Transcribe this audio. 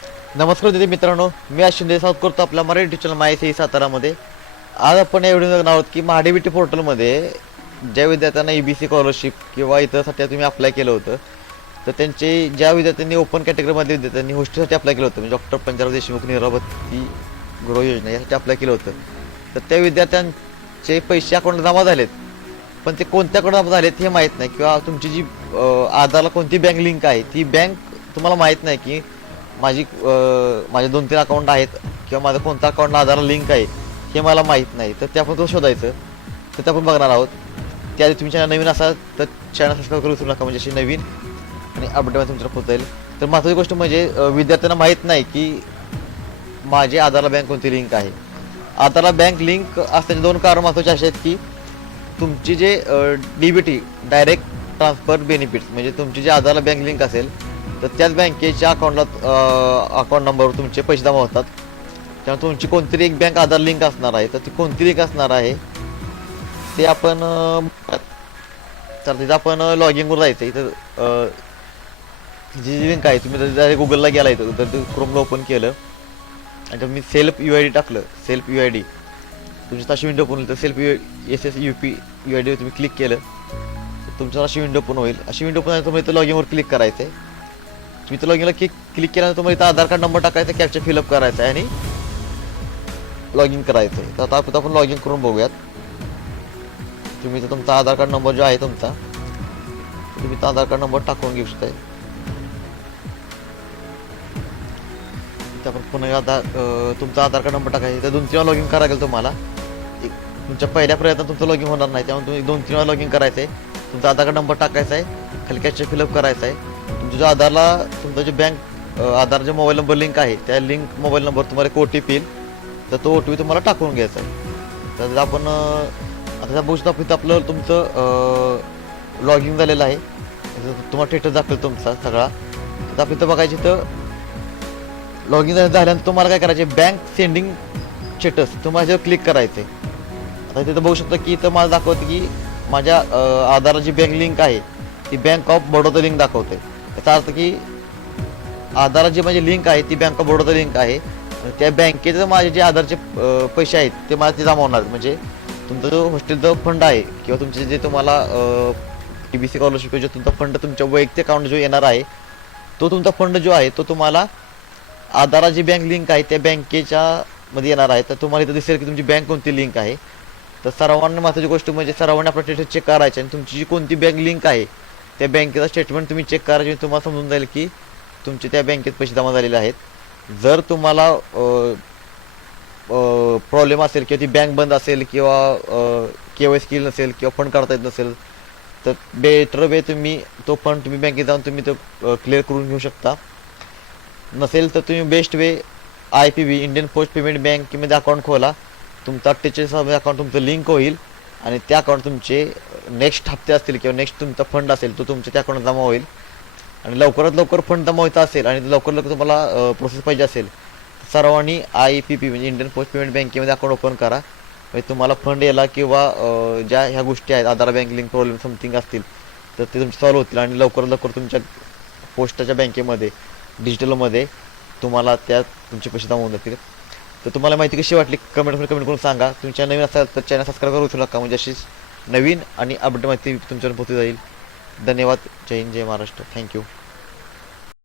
नमस्कार दिदी मित्रांनो, मी आज शिंदे साथ करतो आपल्या मराठी चॅनल माहिती सातारामध्ये. आज आपण या व्हिडिओ बघणार आहोत की महाडीबीटी पोर्टलमध्ये ज्या विद्यार्थ्यांना EBC स्कॉलरशिप किंवा इतरसाठी तुम्ही अप्लाय केलं होतं, तर त्यांचे ज्या विद्यार्थ्यांनी ओपन कॅटेगरीमध्ये विद्यार्थ्यांनी हॉस्टेलसाठी अप्लाय केलं होतं, म्हणजे डॉक्टर पंजाबराव देशमुख निरावती गृह योजना यासाठी अप्लाय केलं होतं, तर त्या विद्यार्थ्यांचे पैसे अकाउंटला जमा झालेत, पण ते कोणत्या अकाउंटला जमा झालेत हे माहीत नाही, किंवा तुमची जी आधारला कोणती बँक लिंक आहे ती बँक तुम्हाला माहीत नाही की माझे 2-3 अकाउंट आहेत किंवा माझं कोणतं अकाउंट आधारला लिंक आहे हे मला माहीत नाही. तर ते आपण तो शोधायचं, तर ते आपण बघणार आहोत. त्याआधी तुम्ही चॅनल नवीन असाल तर चॅनल सबस्क्राईब करू विसरू नका, म्हणजे अशी नवीन आणि अपडेट तुमच्याला पोहोचता येईल. तर महत्त्वाची गोष्ट म्हणजे विद्यार्थ्यांना माहीत नाही की माझी आधारला बँक कोणती लिंक आहे. आधारला बँक लिंक असण्याचे 2 कारण महत्त्वाचे असे आहेत की तुमची जे DBT डायरेक्ट ट्रान्सफर बेनिफिट्स, म्हणजे तुमची जी आधारला बँक लिंक असेल तर त्याच बँकेच्या अकाउंट नंबरवर तुमचे पैसे जमा होतात. त्यामुळे तुमची कोणतरी एक बँक आधार लिंक असणार आहे, तर ती कोणती लिंक असणार आहे ते आपण तर तिथं आपण लॉग इनवर जायचं. इथं जी लिंक आहे, तुम्ही जर गुगलला गेला इथं तर ते क्रोमला ओपन केलं आणि मी सेल्फ UID टाकलं, सेल्फ UID तुमची अशी विंडो ओपन होईल. तर सेल्फ SSUP UID तुम्ही क्लिक केलं तर तुमचं अशी विंडो ओपन होईल. अशी विंडो ओपन तुम्हाला इथं लॉग इनवर क्लिक करायचं आहे. तुम्ही लॉग इनला क्लिक केल्यानंतर तुम्हाला इथं आधार कार्ड नंबर टाकायचा, कॅप्चा फिलअप करायचा आहे आणि लॉग इन करायचं आहे. तर आता आपण लॉग इन करून बघूयात. तुम्ही इथं तुमचा आधार कार्ड नंबर जो आहे तुमचा, तुम्ही इथं आधार कार्ड नंबर टाकून घेऊ शकताय. आपण पुन्हा आता तुमचा आधार कार्ड नंबर टाकायचा. तर 2-3 वेळा लॉग इन करायला लागेल तुम्हाला. तुमच्या पहिल्या प्रयत्नात तुमचं लॉग इन होणार नाही, त्यामुळे तुम्ही 2-3 वेळा लॉग इन करायचं आहे. तुमचा आधार कार्ड नंबर टाकायचा आहे, खाली कॅप्चा फिलअप करायचा आहे. तुमच्या जो आधारला तुमचा जे बँक आधार जे मोबाईल नंबर लिंक आहे त्या लिंक मोबाईल नंबर तुम्हाला OTP येईल, तर तो OTP तुम्हाला टाकून घ्यायचा आहे. तर आपण आता बघू शकता इथं आपलं तुमचं लॉग इन झालेलं आहे. तुम्हाला स्टेटस दाखवेल तुमचा सगळा. तर आपण इथं बघायची, तर लॉग इन झाल्यानंतर तुम्हाला काय करायचे, बँक सेंडिंग स्टेटस तुम्हाला याच्यावर क्लिक करायचं आहे. आता तिथं बघू शकता की इथं मला दाखवतं की माझ्या आधारला जी बँक लिंक आहे ती बँक ऑफ बडोदा लिंक दाखवते. याचा अर्थ की आधारला जी माझी लिंक आहे ती बँक ऑफ बडोदा लिंक आहे. त्या बँकेचं माझे जे आधारचे पैसे आहेत ते मला ते जमा होणार. म्हणजे तुमचा जो हॉस्टेलचा फंड आहे किंवा तुमचे जे तुम्हाला EBC स्कॉलरशिप जो तुमचा फंड तुमच्या वैयक्तिक अकाउंट जो येणार आहे तो तुमचा फंड जो आहे तो तुम्हाला आधारला जी बँक लिंक आहे त्या बँकेच्या मध्ये येणार आहे. तर तुम्हाला इथं दिसेल की तुमची बँक कोणती लिंक आहे. तर सर्वांना महत्त्वाची गोष्ट म्हणजे सर्वांनी आपलं स्टेटस चेक करायचं आणि तुमची जी कोणती बँक लिंक आहे त्या बँकेचा स्टेटमेंट तुम्ही चेक करायचे. तुम्हाला समजून जाईल की तुमचे त्या बँकेत पैसे जमा झालेले आहेत. जर तुम्हाला प्रॉब्लेम असेल किंवा ती बँक बंद असेल किंवा KYC केलं नसेल किंवा फंड काढता येत नसेल तर बेटर वे तुम्ही तो फंड तुम्ही बँकेत जाऊन तुम्ही तो क्लिअर करून घेऊ शकता. नसेल तर तुम्ही best way IPB Indian post payment बँकेमध्ये अकाउंट खोला. तुमचा 48 अकाउंट तुमचं लिंक होईल आणि त्या अकाउंट तुमचे नेक्स्ट हप्ते असतील किंवा नेक्स्ट तुमचा फंड असेल तो तुमच्या त्या अकाउंट जमा होईल. आणि लवकरात लवकर फंड जमा व्हायचा असेल आणि लवकर लवकर तुम्हाला प्रोसेस पाहिजे असेल तर सर्वांनी IPP म्हणजे इंडियन पोस्ट पेमेंट बँकेमध्ये अकाउंट ओपन करा. म्हणजे तुम्हाला फंड यायला किंवा ज्या ह्या गोष्टी आहेत आधार बँक लिंक प्रॉब्लेम समथिंग असतील तर ते तुमचे सॉल्व्ह होतील आणि लवकरात लवकर तुमच्या पोस्टाच्या बँकेमध्ये डिजिटलमध्ये तुम्हाला त्या तुमचे पैसे जमा होऊन जातील. तर तुम्हाला माहिती कशी वाटली कमेंट करून सांगा. तुम्ही चॅनल नवीन असाल तर चॅनल सबस्क्राईब करू शकता, म्हणजे अशीच नवीन आणि अपडेट माहिती तुमच्यावर पोहोचली जाईल. धन्यवाद. जय हिंद, जय महाराष्ट्र. थँक्यू.